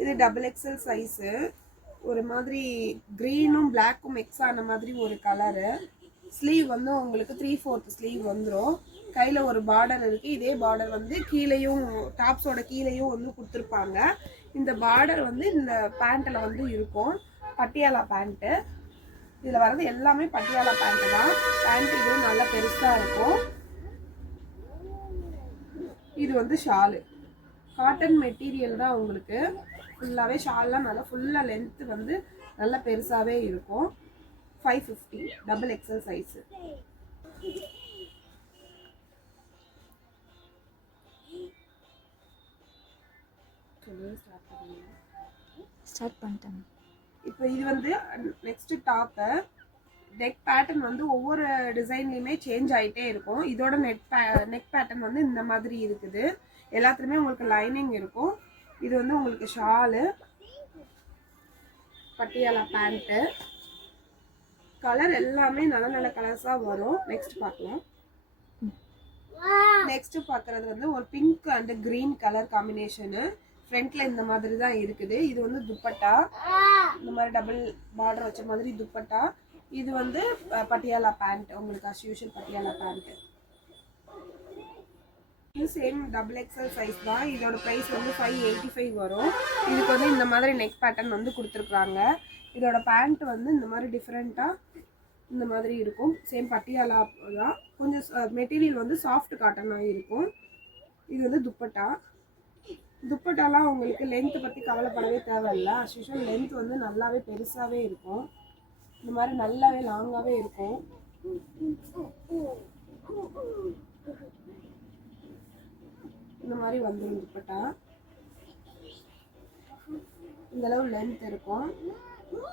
இது double XL size. ஒரு மாதிரி க்ரீனும் பிளாக்கும் மிக்ஸ் ஆன மாதிரி ஒரு கலரு. ஸ்லீவ் வந்து உங்களுக்கு 3/4 ஸ்லீவ் வந்துடும். கையில் ஒரு பார்டர் இருக்குது. இதே பார்டர் வந்து கீழேயும் டாப்ஸோட கீழேயும் வந்து கொடுத்துருப்பாங்க. இந்த பார்டர் வந்து இந்த பேண்ட்டில் வந்து இருக்கும். பட்டியாலா பேண்ட்டு. இதில் வர்றது எல்லாமே பட்டியாலா பேண்ட்டு தான். பேண்ட் இதுவும் நல்லா பெருசாக இருக்கும். இது வந்து ஷாலு. காட்டன் மெட்டீரியல் தான் உங்களுக்கு. ஃபுல்லாகவே ஷால்லாம் நல்லா ஃபுல்லாக லென்த்து வந்து நல்லா பெருசாகவே இருக்கும். 550 டபுள் எக்ஸல் சைஸு. ஸ்டார்ட் பண்ணிட்டேன். இப்போ இது வந்து நெக்ஸ்ட் டாப்பு. நெக் பேட்டர்ன் வந்து ஒவ்வொரு டிசைன்லையுமே சேஞ்ச் ஆகிட்டே இருக்கும். இதோட நெக் பேட்டர்ன் வந்து இந்த மாதிரி இருக்குது. எல்லாத்துலேயுமே உங்களுக்கு லைனிங் இருக்கும். இது வந்து உங்களுக்கு ஷாலு, பட்டியாலா பேண்ட்டு. கலர் எல்லாமே நல்ல நல்ல கலர்ஸாக வரும். நெக்ஸ்ட் பார்க்கலாம். நெக்ஸ்ட் பார்க்குறது வந்து ஒரு pink and green colour combination. ஃப்ரண்ட்ல இந்த மாதிரி தான் இருக்குது. இது வந்து துப்பட்டா. இந்த மாதிரி டபுள் பார்டர் வச்ச மாதிரி துப்பட்டா. இது வந்து பட்டியாலா பேண்ட். உங்களுக்கு அஸ் யூஷுவல் பட்டியாலா பேண்ட்டு. இது சேம் டபுள் எக்ஸல் சைஸ் தான். இதோட ப்ரைஸ் வந்து 585 வரும். இதுக்கு வந்து இந்த மாதிரி நெக் பேட்டர்ன் வந்து கொடுத்துருக்குறாங்க. இதோட பேண்ட் வந்து இந்த மாதிரி டிஃப்ரெண்ட்டாக இந்த மாதிரி இருக்கும். சேம் பட்டியாலா தான். கொஞ்சம் மெட்டீரியல் வந்து சாஃப்ட் காட்டனாக இருக்கும். இது வந்து துப்பட்டா. துப்பட்டாலாம் உங்களுக்கு லென்த்து பற்றி கவலைப்படவே தேவையில்லை. அஸ் யூஷுவல் லென்த் வந்து நல்லாவே பெருசாகவே இருக்கும். இந்த மாதிரி நல்லாவே லாங்காகவே இருக்கும். இந்த மாதிரி வந்துடும் துப்பட்டா. இந்தளவு லென்த் இருக்கும்.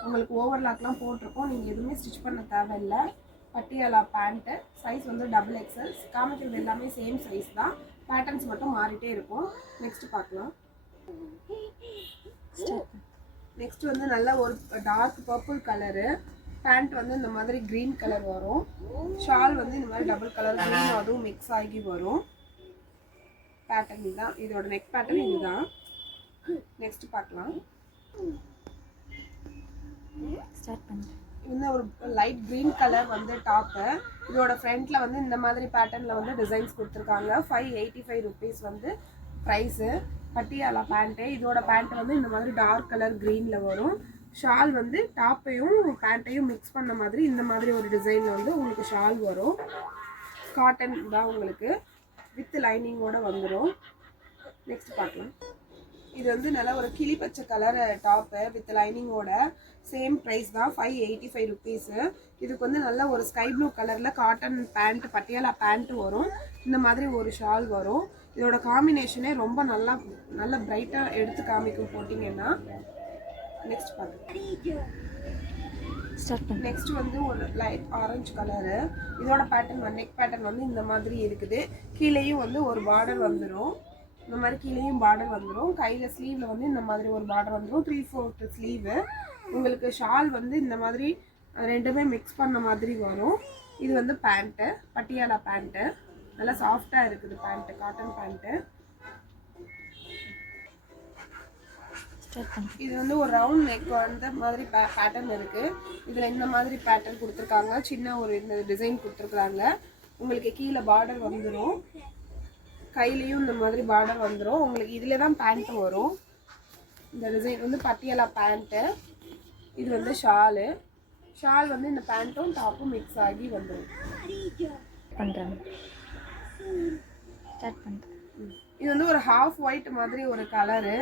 உங்களுக்கு ஓவர்லாக்லாம் போட்டிருக்கோம். நீங்கள் எதுவுமே ஸ்டிச் பண்ண தேவையில்லை. பட்டியாலா பேண்ட்டு. சைஸ் வந்து டபுள் எக்ஸல். காமிக்கிறது எல்லாமே சேம் சைஸ் தான். பேட்டர்ன்ஸ் மட்டும் மாறிட்டே இருக்கும். நெக்ஸ்ட் பார்க்கலாம். நெக்ஸ்ட் வந்து நல்ல ஒரு டார்க் பர்பிள் கலரு. பேண்ட் வந்து இந்த மாதிரி க்ரீன் கலர் வரும். ஷால் வந்து இந்த மாதிரி டபுள் கலர் க்ரீன் அதுவும் மிக்ஸ் ஆகி வரும். பேட்டர்ன் தான். இதோட நெக் பேட்டர்ன் இதுதான். நெக்ஸ்ட் பார்க்கலாம். இந்த ஒரு லைட் க்ரீன் கலர் வந்து டாப்பு. இதோட ஃப்ரண்ட்ல வந்து இந்த மாதிரி பேட்டர்னில் வந்து டிசைன்ஸ் கொடுத்துருக்காங்க. 585 ருபீஸ் வந்து ப்ரைஸு. பட்டியாலா பேண்ட்டு. இதோட பேண்ட் வந்து இந்த மாதிரி டார்க் கலர் க்ரீனில் வரும். ஷால் வந்து டாப்பையும் பேண்ட்டையும் மிக்ஸ் பண்ண மாதிரி இந்த மாதிரி ஒரு டிசைனில் வந்து உங்களுக்கு ஷால் வரும். காட்டன் தான் உங்களுக்கு. வித் லைனிங்கோடு வந்துடும். நெக்ஸ்ட் பார்க்கலாம். இது வந்து நல்லா ஒரு கிளி பச்சை கலர் டாப்பு வித் லைனிங்கோட. சேம் ப்ரைஸ் தான். 585 ருபீஸு. இதுக்கு வந்து நல்ல ஒரு ஸ்கை ப்ளூ கலரில் காட்டன் பேண்ட் பட்டியாலா பேண்ட்டு வரும். இந்த மாதிரி ஒரு ஷால் வரும். இதோட காம்பினேஷனே ரொம்ப நல்ல பிரைட்டாக எடுத்து காமிக்கும் போட்டிங்கன்னா. நெக்ஸ்ட் பார்க்கலாம். நெக்ஸ்ட் வந்து ஒரு லைட் ஆரஞ்சு கலரு. இதோட பேட்டர்ன் நெக் பேட்டர்ன் வந்து இந்த மாதிரி இருக்குது. கீழேயும் வந்து ஒரு பார்டர் வந்துடும். இந்த மாதிரி கீழேயும் பார்டர் வந்துடும். கையில் ஸ்லீவில் வந்து இந்த மாதிரி ஒரு பார்டர் வந்துடும். 3/4 ஸ்லீவு. உங்களுக்கு ஷால் வந்து இந்த மாதிரி ரெண்டுமே மிக்ஸ் பண்ண மாதிரி வரும். இது வந்து பேண்ட்டு. பட்டியாலா பேண்ட்டு. நல்லா சாஃப்டாக இருக்குது பேண்ட்டு. Cotton pant. இது வந்து ஒரு ரவுண்ட் நெக் அந்த மாதிரி பேட்டர்ன் இருக்குது. இதில் இந்த மாதிரி பேட்டர்ன் கொடுத்துருக்காங்க. சின்ன ஒரு இந்த டிசைன் கொடுத்துருக்குறாங்க. உங்களுக்கு கீழே பார்டர் வந்துடும். கையிலையும் இந்த மாதிரி பார்டர் வந்துடும். உங்களுக்கு இதில் தான் பேண்ட்டு வரும். இந்த டிசைன் வந்து பட்டியாலா பேண்ட்டு. இது வந்து ஷாலு. ஷால் வந்து இந்த பேண்ட்டும் டாப்பும் மிக்ஸ் ஆகி வந்துடும். இது வந்து ஒரு ஹாஃப் ஒயிட் மாதிரி ஒரு கலரு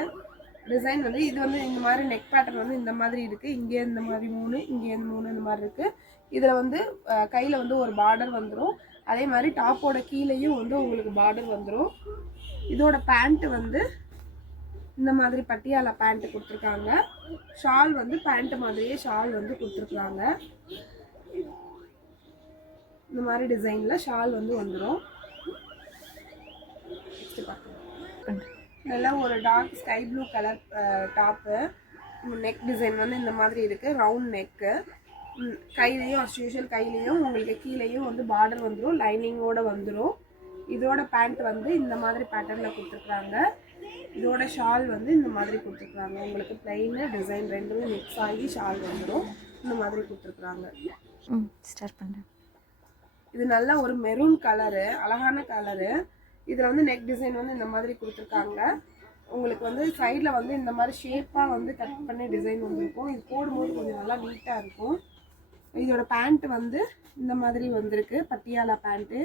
டிசைன் வந்து. இது வந்து இந்த மாதிரி நெக் பேட்டர்ன் வந்து இந்த மாதிரி இருக்குது. இங்கே இந்த மாதிரி 3, இங்கே 3 இந்த மாதிரி இருக்குது. இதில் வந்து கையில் வந்து ஒரு பார்டர் வந்துடும். அதே மாதிரி டாப்போட கீழேயும் வந்து உங்களுக்கு பார்டர் வந்துடும். இதோட பேண்ட்டு வந்து இந்த மாதிரி பட்டியாலா பேண்ட்டு கொடுத்துருக்காங்க. ஷால் வந்து பேண்ட்டு மாதிரியே ஷால் வந்து கொடுத்துருக்குறாங்க. இந்த மாதிரி டிசைனில் ஷால் வந்து வந்துடும். நெக்ஸ்ட் பார்க்கலாம். இதெல்லாம் ஒரு dark sky blue colour top. Neck design வந்து இந்த மாதிரி இருக்குது. Round neck. கையிலையும் அஸ் யூஷுவல் கையிலையும் உங்களுக்கு கீழேயும் வந்து பார்டர் வந்துடும். லைனிங்கோடு வந்துடும். இதோட பேண்ட் வந்து இந்த மாதிரி பேட்டர்னில் கொடுத்துருக்குறாங்க. இதோட ஷால் வந்து இந்த மாதிரி கொடுத்துருக்குறாங்க. உங்களுக்கு பிளைன் டிசைன் ரெண்டுமே மிக்ஸ் ஆகி ஷால் வந்துடும். இந்த மாதிரி கொடுத்துருக்குறாங்க. ஸ்டார்ட் பண்ணுறேன். இது நல்ல ஒரு மெரூன் கலரு, அழகான கலரு. இதில் வந்து நெக் டிசைன் வந்து இந்த மாதிரி கொடுத்துருக்காங்க. உங்களுக்கு வந்து சைடில் வந்து இந்த மாதிரி ஷேப்பாக வந்து கட் பண்ணி டிசைன் வந்துருக்கும். இது போடும்போது கொஞ்சம் நல்லா நீட்டாக இருக்கும். இதோட பேண்ட் வந்து இந்த மாதிரி வந்திருக்கு, பட்டியாலா பேண்ட்டு.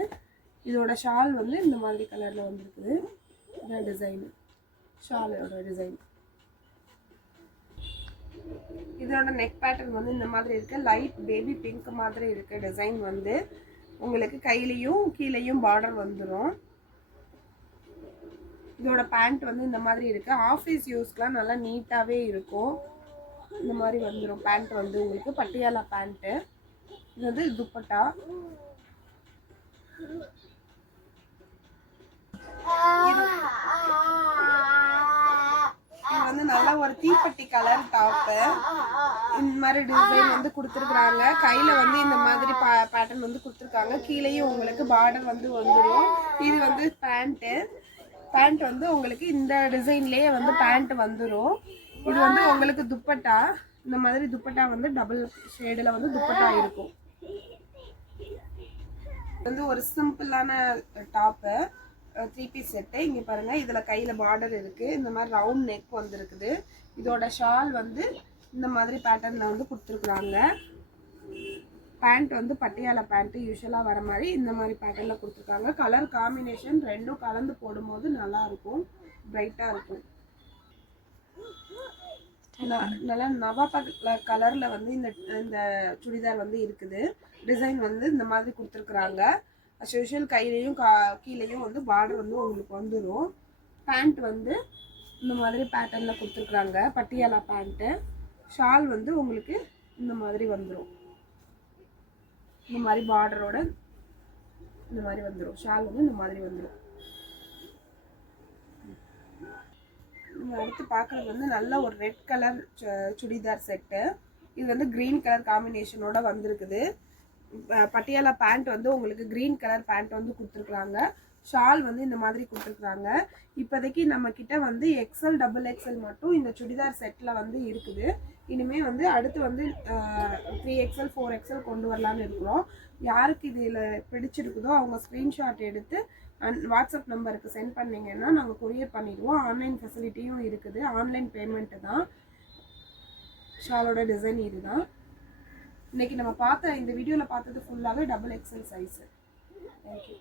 இதோட ஷால் வந்து இந்த மாதிரி கலரில் வந்துருக்குது. இதான் டிசைனு, ஷாலோட டிசைன். இதோட நெக் பேட்டர்ன் வந்து இந்த மாதிரி இருக்குது. லைட் பேபி பிங்க் மாதிரி இருக்குது. டிசைன் வந்து உங்களுக்கு கையிலையும் கீழேயும் பார்டர் வந்துடும். இதோட பேண்ட் வந்து இந்த மாதிரி இருக்குது. ஆஃபீஸ் யூஸ்க்குலாம் நல்லா நீட்டாகவே இருக்கும். இந்த மாதிரி வந்துடும் பேண்ட் வந்து உங்களுக்கு பட்டியாலா பேண்ட்டு. இது வந்து துப்பட்டா. இது வந்து நல்ல ஒரு தீப்பெட்டி கலர் டாப்பு. இந்த மாதிரி டிசைன் வந்து கொடுத்துருக்குறாங்க. கையில் வந்து இந்த மாதிரி பேட்டர்ன் வந்து கொடுத்துருக்காங்க. கீழேயும் உங்களுக்கு பார்டர் வந்து வந்துடும். இது வந்து பேண்ட் வந்து உங்களுக்கு இந்த டிசைன்லேயே வந்து பேண்ட் வந்துடும். இது வந்து உங்களுக்கு துப்பட்டா. இந்த மாதிரி துப்பட்டா வந்து டபுள் ஷேடில் வந்து துப்பட்டா இருக்கும். வந்து ஒரு சிம்பிளான டாப்பு, 3 பீஸ் செட்டு. இங்கே பாருங்கள், இதில் கையில் பார்டர் இருக்குது. இந்த மாதிரி ரவுண்ட் நெக் வந்துருக்குது. இதோட ஷால் வந்து இந்த மாதிரி பேட்டர்னில் வந்து கொடுத்துருக்குறாங்க. பேண்ட் வந்து பட்டியாலா பேண்ட்டு யூஸ்வலாக வர மாதிரி இந்த மாதிரி பேட்டர்னில் கொடுத்துருக்காங்க. கலர் காம்பினேஷன் ரெண்டும் கலந்து போடும்போது நல்லாயிருக்கும், பிரைட்டாக இருக்கும். நல்லா நவாப்பா கலரில் வந்து இந்த சுடிதார் வந்து இருக்குது. டிசைன் வந்து இந்த மாதிரி கொடுத்துருக்குறாங்க. அஸ் யூஷுவல் கையிலையும் கீழேயும் வந்து பார்டர் வந்து உங்களுக்கு வந்துடும். பேண்ட் வந்து இந்த மாதிரி பேட்டர்னில் கொடுத்துருக்குறாங்க, பட்டியாலா பேண்ட்டு. ஷால் வந்து உங்களுக்கு இந்த மாதிரி வந்துடும். இந்த மாதிரி பார்டரோட இந்த மாதிரி வந்துடும். ஷால் வந்து இந்த மாதிரி வந்துடும். அடுத்து பார்க்குறது வந்து நல்ல ஒரு ரெட் கலர் சுடிதார் செட்டு. இது வந்து க்ரீன் கலர் காம்பினேஷனோட வந்திருக்குது. பட்டியாலா பேண்ட் வந்து உங்களுக்கு க்ரீன் கலர் பேண்ட் வந்து கொடுத்துருக்குறாங்க. ஷால் வந்து இந்த மாதிரி கொடுத்துருக்குறாங்க. இப்போதைக்கு நம்ம கிட்ட வந்து XL XXL மட்டும் இந்த சுடிதார் செட்டில் வந்து இருக்குது. இனிமேல் வந்து அடுத்து வந்து 3XL 4XL கொண்டு வரலான்னு இருக்கிறோம். யாருக்கு இதில் பிடிச்சிருக்குதோ அவங்க ஸ்க்ரீன்ஷாட் எடுத்து வாட்ஸ்அப் நம்பருக்கு சென்ட் பண்ணிங்கன்னா நாங்கள் கொரியர் பண்ணிடுவோம். ஆன்லைன் ஃபெசிலிட்டியும் இருக்குது. ஆன்லைன் பேமெண்ட்டு தான். ஷாலோட டிசைன் இதுதான். இன்றைக்கி நம்ம பார்த்த இந்த வீடியோவில் பார்த்தது ஃபுல்லாகவே XXL சைஸு. தேங்க்யூ.